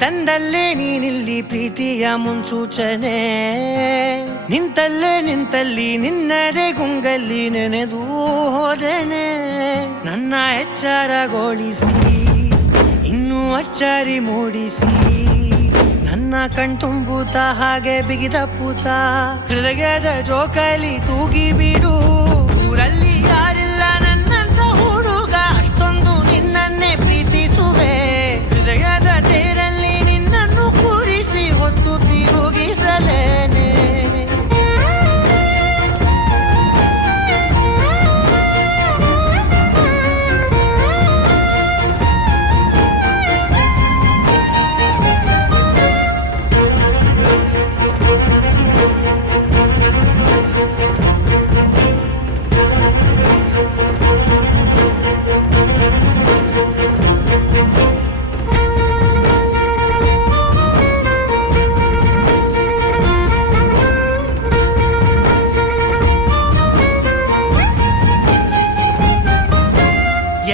ತಂದಲ್ಲೇ ನೀನಿಲ್ಲಿ ಪ್ರೀತಿಯ ಮುನ್ಸೂಚನೆ. ನಿಂತಲ್ಲಿ ನಿನ್ನದೇ ಗುಂಗಲ್ಲಿ ನೆನೆದು ಹೋದನೆ. ನನ್ನ ಎಚ್ಚರಗೊಳಿಸಿ ಇನ್ನೂ ಅಚ್ಚರಿ ಮೂಡಿಸಿ, ನನ್ನ ಕಣ್ತುಂಬುತ್ತ ಹಾಗೆ ಬಿಗಿದ ಪೂತ ಹೃದಯದ ಜೋಕಾಲಿ ತೂಗಿ ಬಿಡು. ಊರಲ್ಲಿ ಯಾರಿಲ್ಲ ನನ್ನಂತ ಹುಡುಗ, ಅಷ್ಟೊಂದು ನಿನ್ನನ್ನೇ ಪ್ರೀತಿಸುವೆ. ಹೃದಯದ ತೇರಲ್ಲಿ ನಿನ್ನನ್ನು ಕೂರಿಸಿ ಹೊತ್ತು ತಿರುಗಿಸಲೇನೆ.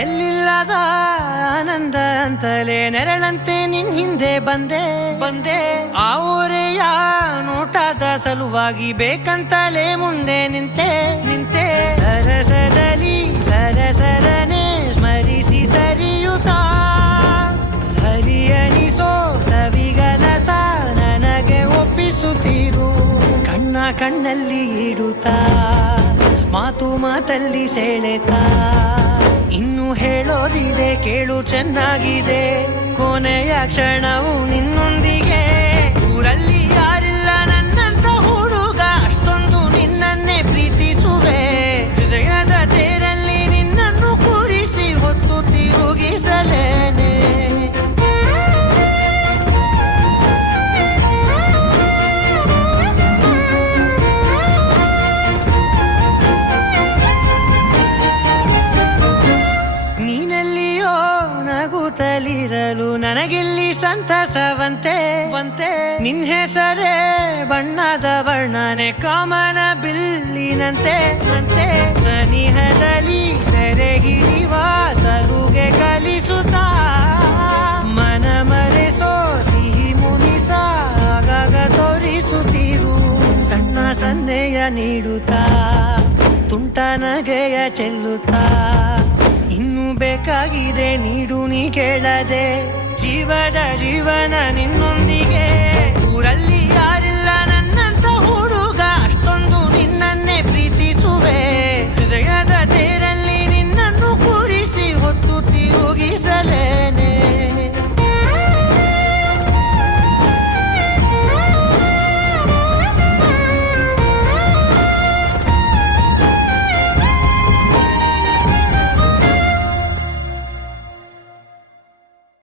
ಎಲ್ಲಿಲ್ಲದ ಆನಂದ ಅಂತಲೇ ನೆರಳಂತೆ ನಿನ್ ಹಿಂದೆ ಬಂದೆ. ಆ ಊರೆಯ ನೋಟದ ಸಲುವಾಗಿ ಬೇಕಂತಲೇ ಮುಂದೆ ನಿಂತೆ. ಸರಸರನೆ ಸ್ಮರಿಸಿ ಸರಿಯುತ್ತಾ, ಸರಿ ಅನಿಸೋ ಸವಿಗನಸ ನನಗೆ ಒಪ್ಪಿಸುತ್ತೀರು. ಕಣ್ಣಲ್ಲಿ ಇಡುತ್ತಾ, ಮಾತಲ್ಲಿ ಸೆಳೆತಾ, ಇನ್ನು ಹೇಳೋದಿದೆ ಕೇಳು ಚೆನ್ನಾಗಿದೆ. ಕೊನೆಯ ಕ್ಷಣವು ನಿನ್ನೊಂದಿಗೆ. ಊರಲ್ಲಿ ಯಾರಿಲ್ಲ ನನ್ನಂತ ಹುಡುಗ, ಅಷ್ಟೊಂದು ನಿನ್ನನ್ನೇ ಪ್ರೀತಿಸುವೆ. ಹೃದಯದ ತೇರಲ್ಲಿ ನಿನ್ನನ್ನು ಕೂರಿಸಿ ಹೊತ್ತು ತಿರುಗಿಸಲೇನೆ. ನೀನೆಲ್ಲಿಯೋ ನಗುತ್ತಲಿರಲು ನನಗಿಲ್ಲಿ ಸಂತಸವಂತೆ. ನಿನ್ ಹೆಸರೇ ಬಣ್ಣದ ವರ್ಣನೆ ಕಾಮನ ಬಿಲ್ಲಿನಂತೆ. ಸನಿಹದಲ್ಲಿ ಸೆರೆ ಹಿಡಿಯುವ ಸಲುಗೆ ಕಲಿಸುತ್ತಾ, ಮನ ಮರೆಸೋ ಸಿಹಿ ಮುನಿಸ ಆಗಾಗ ತೋರಿಸುತ್ತೀರು. ಸಣ್ಣ ಸನ್ನೆಯ ನೀಡುತ್ತಾ, ತುಂಟ ನಗೆಯ ಚೆಲ್ಲುತ್ತಾ, ಇನ್ನು ಬೇಕಾಗಿದೆ ನೀಡು ನೀ ಕೇಳದೆ. ಜೀವನ ನಿನ್ನೊಂದಿಗೆ.